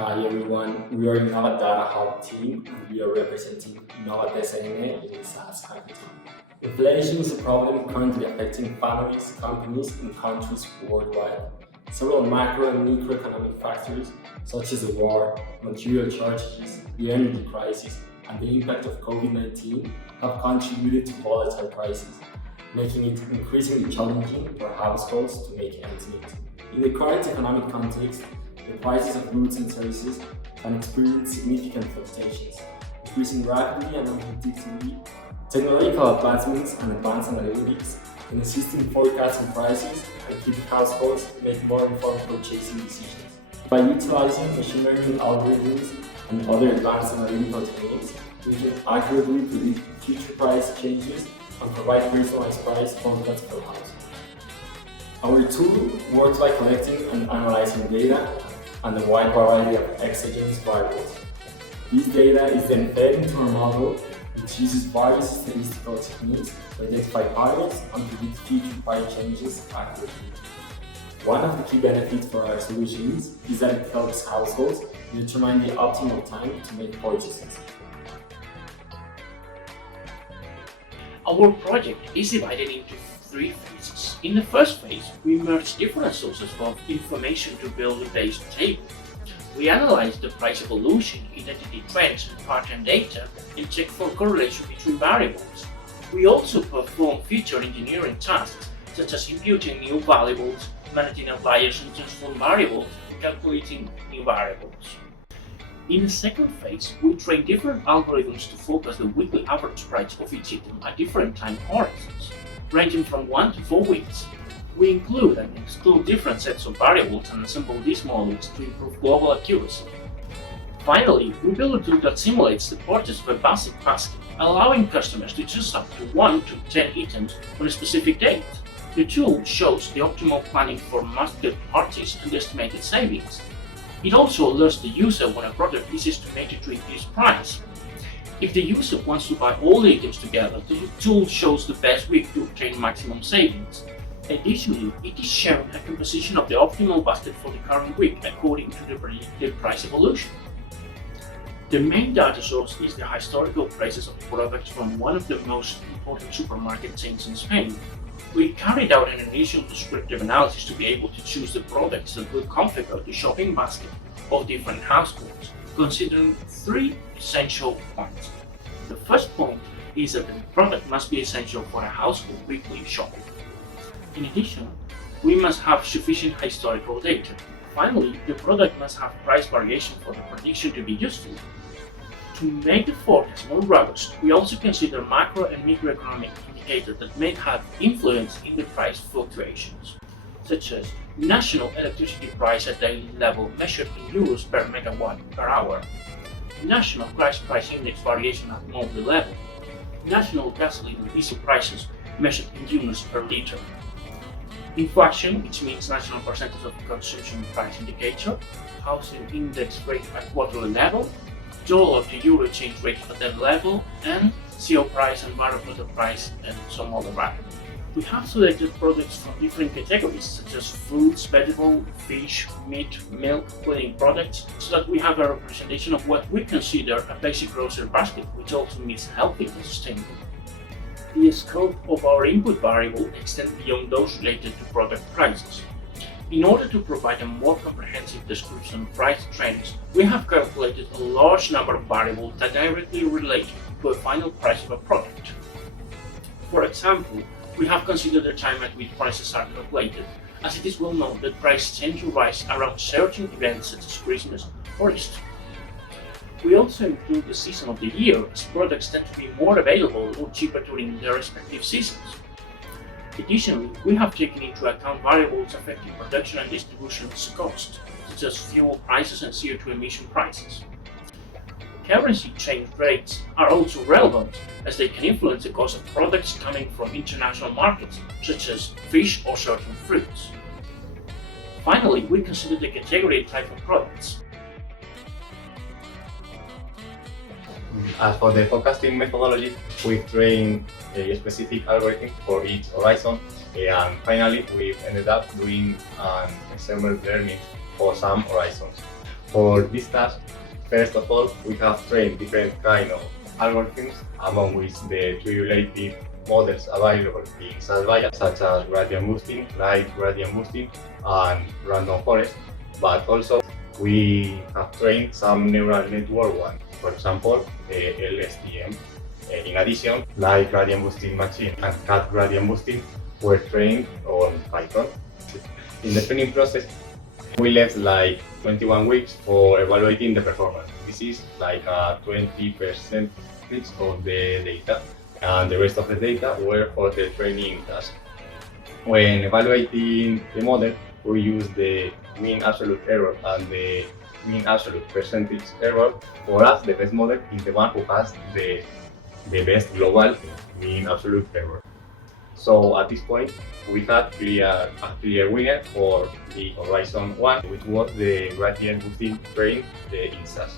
Hi everyone, we are Innova Data Hub team and we are representing Innova-tsn in the SAS Hackathon. Inflation is a problem currently affecting families, companies, and countries worldwide. Several macro and microeconomic factors, such as the war, material shortages, the energy crisis, and the impact of COVID-19, have contributed to volatile prices, making it increasingly challenging for households to make ends meet. In the current economic context, the prices of goods and services can experience significant fluctuations, increasing rapidly and unpredictably. Technological advancements and advanced analytics can assist in forecasting prices and keep households make more informed purchasing decisions. By utilizing machine learning algorithms and other advanced analytical techniques, we can accurately predict future price changes and provide personalized price forecasts for households. Our tool works by collecting and analyzing data and a wide variety of exogenous variables. This data is then fed into our model, which uses various statistical techniques to identify patterns and predict future price changes accurately. One of the key benefits for our solutions is that it helps households determine the optimal time to make purchases. Our project is divided into three phases. In the first phase, we merge different sources of information to build a base table. We analyze the price evolution, identity trends, and pattern data, and check for correlation between variables. We also perform feature engineering tasks, such as imputing new variables, managing outliers and transform variables, and calculating new variables. In the second phase, we train different algorithms to focus the weekly average price of each item at different time horizons, ranging from 1 to 4 weeks. We include and exclude different sets of variables and assemble these models to improve global accuracy. Finally, we build a tool that simulates the purchase of a basic basket, allowing customers to choose up to 1 to 10 items on a specific date. The tool shows the optimal planning for basket purchase and estimated savings. It also alerts the user when a product is estimated to increase price. If the user wants to buy all the items together, the tool shows the best week to obtain maximum savings. Additionally, it is showing a composition of the optimal basket for the current week according to the predicted price evolution. The main data source is the historical prices of products from one of the most important supermarket chains in Spain. We carried out an initial descriptive analysis to be able to choose the products that will configure the shopping basket of different households, considering three essential points. The first point is that the product must be essential for a household weekly shopping. In addition, we must have sufficient historical data. Finally, the product must have price variation for the prediction to be useful. To make the forecast more robust, we also consider macro and microeconomic indicators that may have influence in the price fluctuations, such as national electricity price at daily level measured in euros per megawatt per hour, national gas price index variation at monthly level, national gasoline and diesel prices measured in units per liter, inflation, which means national percentage of consumption price indicator, housing index rate at quarterly level, dollar to euro exchange rate at that level, and CO price and variable price and some other variables. We have selected products from different categories such as fruits, vegetables, fish, meat, milk, cleaning products, so that we have a representation of what we consider a basic grocery basket, which also means healthy and sustainable. The scope of our input variable extends beyond those related to product prices. In order to provide a more comprehensive description of price trends, we have calculated a large number of variables that directly relate to a final price of a product. For example, we have considered the time at which prices are calculated, as it is well known that prices tend to rise around certain events such as Christmas or Easter. We also include the season of the year, as products tend to be more available or cheaper during their respective seasons. Additionally, we have taken into account variables affecting production and distribution costs, such as fuel prices and CO2 emission prices. Currency exchange rates are also relevant, as they can influence the cost of products coming from international markets, such as fish or certain fruits. Finally, we consider the category and type of products. As for the forecasting methodology, we train a specific algorithm for each horizon, and finally we ended up doing an external learning for some horizons. For this task, first of all, we have trained different kind of algorithms, among which the three relative models available in SAS, such as gradient boosting, light gradient boosting, and random forest. But also, we have trained some neural network ones, for example, the LSTM. In addition, light gradient boosting machine and cat gradient boosting were trained on Python. In the training process, we left like 21 weeks for evaluating the performance. This is like a 20% of the data, and the rest of the data were for the training task. When evaluating the model, we use the mean absolute error and the mean absolute percentage error. For us, the best model is the one who has the best global mean absolute error. So at this point, we had a clear winner for the Horizon 1, which was the gradient boosting train in SAS.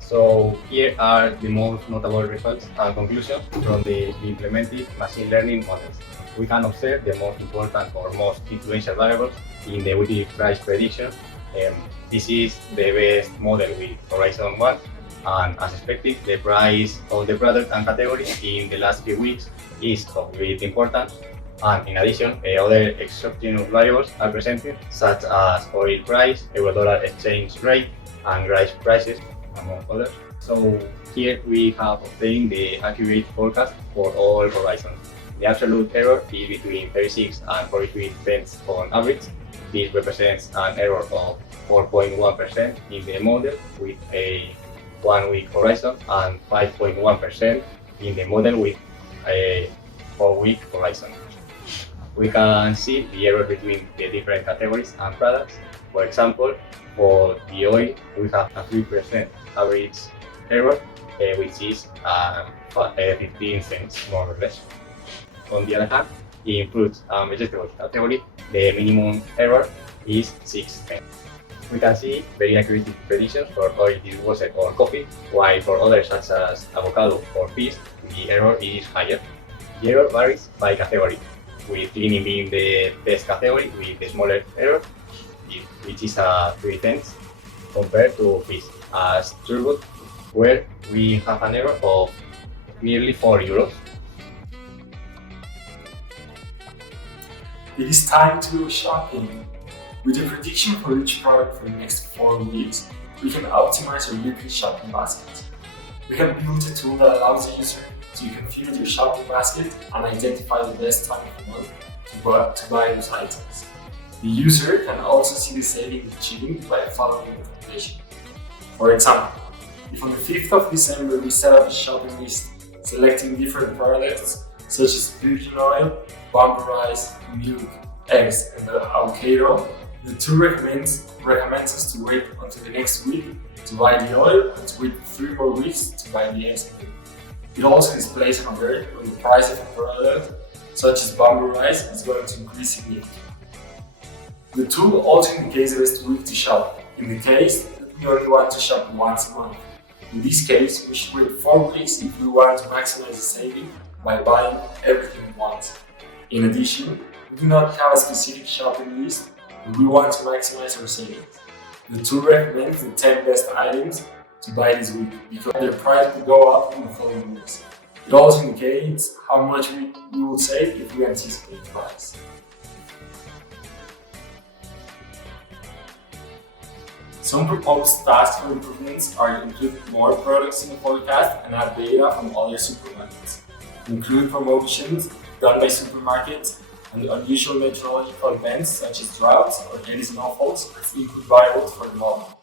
So here are the most notable results and conclusions from the implemented machine learning models. We can observe the most important or most influential variables in the weekly price prediction. This is the best model with Horizon 1, and as expected, the price of the product and category in the last few weeks is of great importance. And in addition, other exogenous variables are presented, such as oil price, euro-dollar exchange rate, and rice prices, among others. So here we have obtained the accurate forecast for all horizons. The absolute error is between 36 and 43 cents on average. This represents an error of 4.1% in the model with a 1-week horizon and 5.1% in the model with a 4-week horizon. We can see the error between the different categories and products. For example, for the oil, we have a 3% average error, which is 15 cents more or less. On the other hand, in fruits and vegetables category, the minimum error is 6 cents. We can see very accurate predictions for oil, dishwasher or coffee, while for others such as avocado or fish, the error is higher. The error varies by category, with cleaning being the best category with the smaller error, which is 3 cents, compared to fish as turbot, where we have an error of nearly 4 euros. It is time to go shopping. With a prediction for each product for the next 4 weeks, we can optimize our weekly shopping basket. We have built a tool that allows the user to configure their shopping basket and identify the best time of the month to buy those items. The user can also see the savings achieved by following the recommendation. For example, if on the 5th of December we set up a shopping list selecting different products such as virgin oil, bamboo rice, milk, eggs, and the avocado, the tool recommends us to wait until the next week to buy the oil and to wait 3 more weeks to buy the eggs. It also displays an alert when the price of a product, such as bamboo rice, is going to increase significantly. The tool also indicates the best week to shop, in the case that we only want to shop once a month. In this case, we should wait 4 weeks if we want to maximize the saving by buying everything at once. In addition, we do not have a specific shopping list, but we want to maximize our savings. The tool recommends the 10 best items to buy this week because their price will go up in the following weeks. It also indicates how much we will save if we anticipate the price. Some proposed tasks for improvements are to include more products in the forecast and add data from other supermarkets. Include promotions done by supermarkets and unusual meteorological events such as droughts or heavy snowfalls as input variables for the model.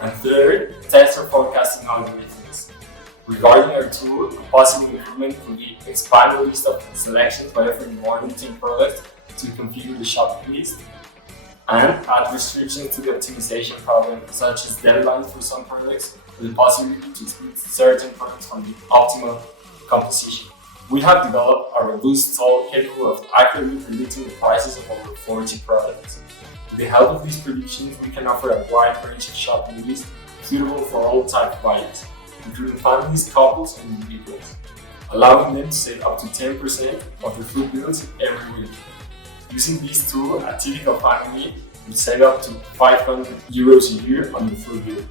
And third, test our forecasting algorithms. Regarding our tool, a possible improvement could be expand the list of selections by offering more than 10 products to configure the shopping list, and add restrictions to the optimization problem, such as deadlines for some products or the possibility to exclude certain products from the optimal composition. We have developed a robust tool capable of accurately predicting the prices of over 40 products. With the help of these predictions, we can offer a wide range of shopping lists suitable for all types of buyers, including families, couples, and individuals, allowing them to save up to 10% of their food bills every week. Using this tool, a typical family would save up to €500 a year on the full bill,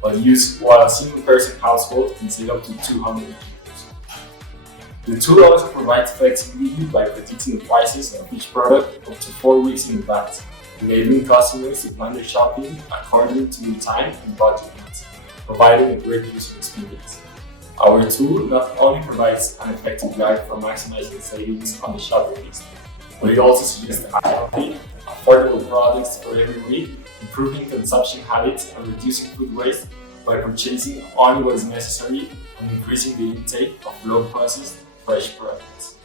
while a single-person household can save up to €200. The tool also provides flexibility by predicting the prices of each product up to 4 weeks in advance, enabling customers to plan their shopping according to their time and budget needs, providing a great user experience. Our tool not only provides an effective guide for maximizing savings on the shopping list, but it also suggests healthy, affordable products for every week, improving consumption habits and reducing food waste by purchasing only what is necessary and increasing the intake of low-processed, fresh products.